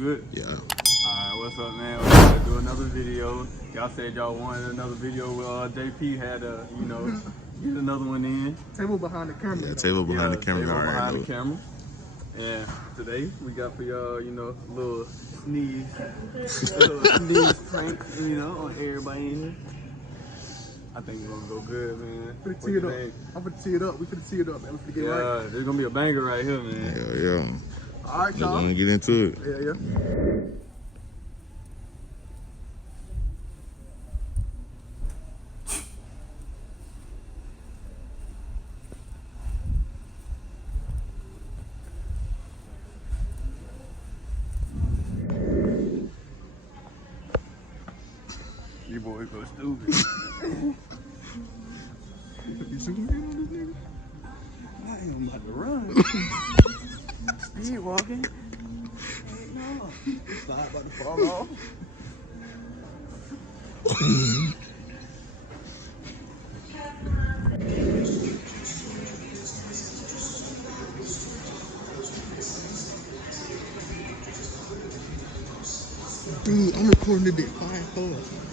good? Yeah. Alright, what's up, man? We're gonna do another video. Y'all said y'all wanted another video where JP had get another one in. Table behind the camera. Yeah, table behind the camera. Table All right, behind the camera. And today we got for y'all, a little sneeze prank, on everybody in here. I think it's gonna go good, man. I'm gonna tee it up. We finna tee it up, man. We finna get right. Yeah, there's gonna be a banger right here, man. Yeah. All right, We're y'all. gonna get into it. Yeah. You boys go stupid. You Superman on this nigga? I am about to run. Speed walking. Ain't no. Slide about to fall off. Dude, I'm recording this bit 5-4.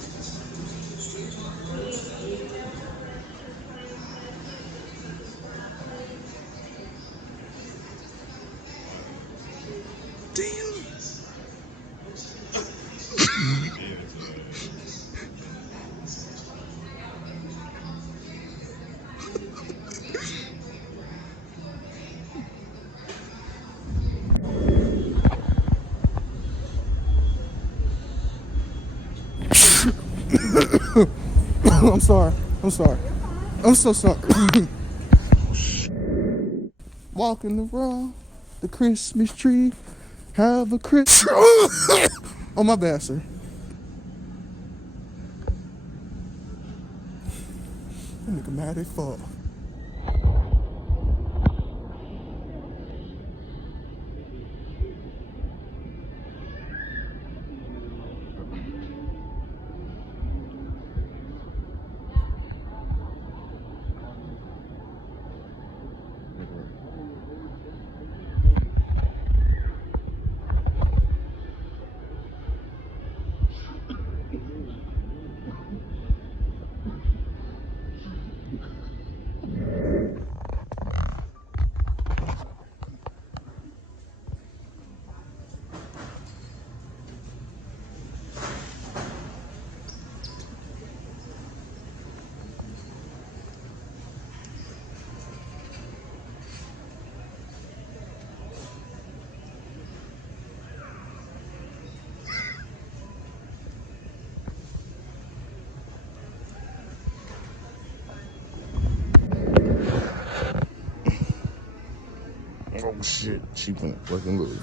I'm sorry. I'm so sorry. Walking around the Christmas tree. Have a Christmas. Oh, my bad, sir. That nigga mad as fuck. Oh shit, she went fucking loose.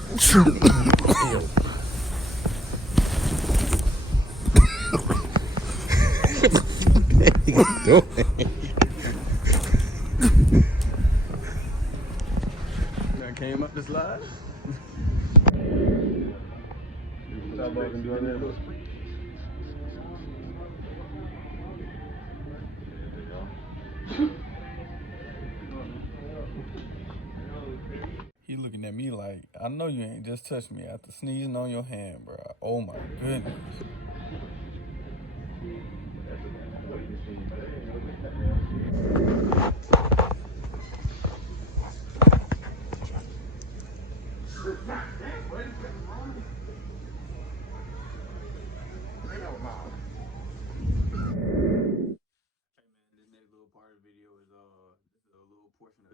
That came up the slide. Stop walking, do that. He looking at me like, I know you ain't just touched me after sneezing on your hand, bro. Oh my goodness.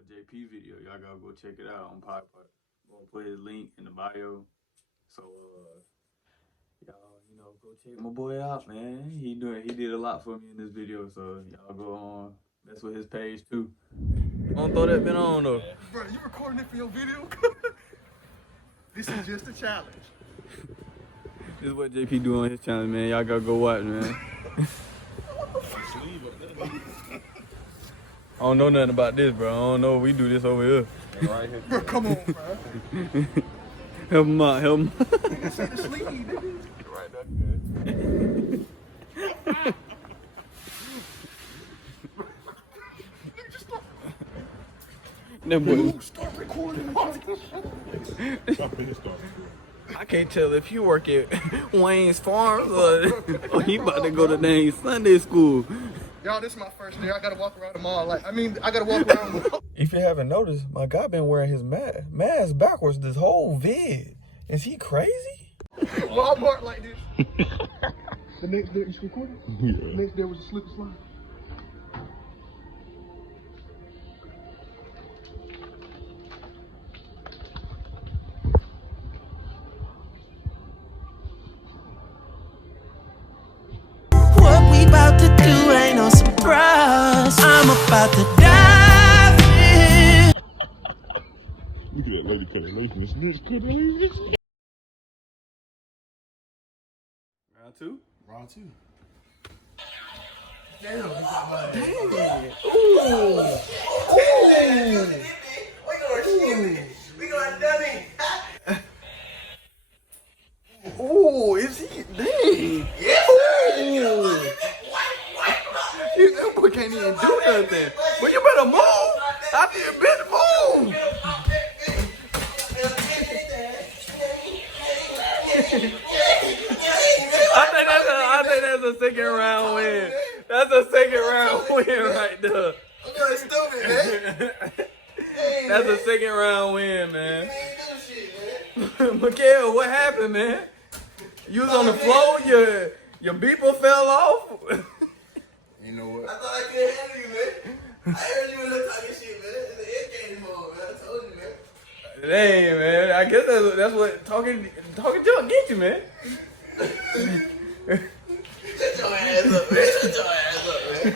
JP video, y'all gotta go check it out on Podpart. Gonna put his link in the bio. So y'all, go check my boy out, man. He did a lot for me in this video, so y'all go on mess with his page too. Don't throw that bit on though. Bro, you recording it for your video? This is just a challenge. This is what JP do on his channel, man. Y'all gotta go watch, man. I don't know nothing about this, bro. I don't know. We do this over here. Right here. Bro, come on, bro. Help him out. Help him. Nigga, see the sleeve, nigga. Right there. Nigga, just stop. That boy. Start recording. Stop it. I can't tell if you work at Wayne's Farms or he about to go to dang Sunday school. Y'all, this is my first day. I gotta walk around the mall. Like, I gotta walk around. If you haven't noticed, my guy been wearing his mask backwards this whole vid. Is he crazy? Walmart like this. The next day, you recording? Yeah. The next day was a slip and slide. What we about to do ain't no surprise. I'm about to dive in. Look at that lady cutting loose. This bitch cutting loose. Round two? Round two. Oh, is he? Dang. Yes, that boy can't even do nothing. Well, you better move. After you bitch move. I think that's a second round win. That's a second round win right there. I'm going stupid, man. That's a second round win, man. I ain't do shit, man. Mikael, what happened, man? You was on the floor, your beeper fell off. You know what? I thought I couldn't handle you, man. I heard you in there talking shit, man. The head came on, man. I told you, man. Dang, man. I guess that's what talking junk get you, man. Shut your ass up, man. Shut your ass up, man.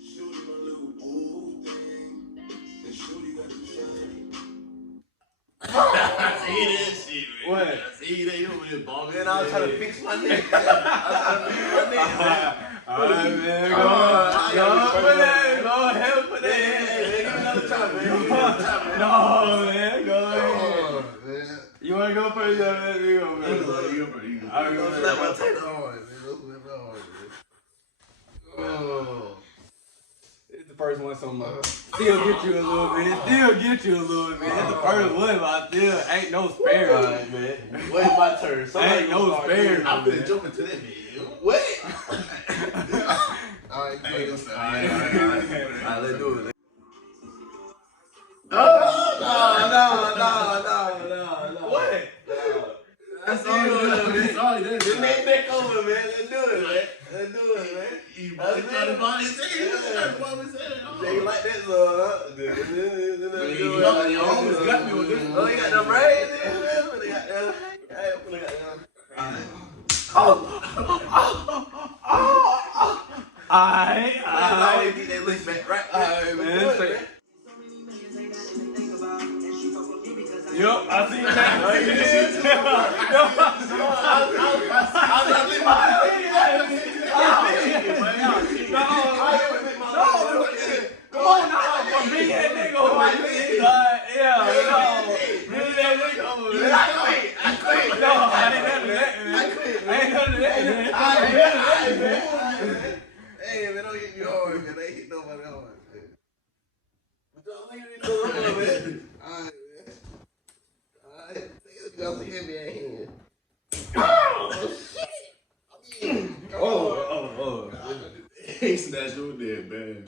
Shorty my little boo thing. And Shorty got the shiny. I see this shit, man. What? I see that you over there, ball, man. I was trying to fix my nigga. I was trying to fix my nigga, man. Alright, man. Go put that. Go ahead, put that. Give me another chop, man. Give me another chop, man. No, man. Go ahead. Oh, man. You want to go first? Yeah, man. You go first. You go. Alright, Don't go slap my first. tail hard, man. Don't slap my hard, man. Oh. It's the first one, so much. Still get you a little bit. Still get you a little bit. It's the first one, but I still ain't no spare. Alright, man. Wait my turn. Somebody Ain't no gonna start spare, doing- I'm man. finna jump into that video. Wait. Alright, let's do it. No. What? That's all you do, man. Sorry, that's it. Let's make over, man. Let's do it, man. Let's do it, man. You trying to buy his They like that, so, You almost got me with this. Oh, you got the braids in there? They got them. They got them. Alright. Get that lick back right. Alright, man. Say- Yup, I see that. I was trying to lick my Come on now, bring that nigga over here. Yeah, no. Bring that nigga over here. I quit. No, I ain't none of that, man. I ain't none of that, man. Hey, man, don't hit me hard, man. I ain't hit nobody hard, man. But don't leave me alone, man. Alright, man. Alright, take it off the heavy hand. Oh, shit. Oh. He snatched you dead, man.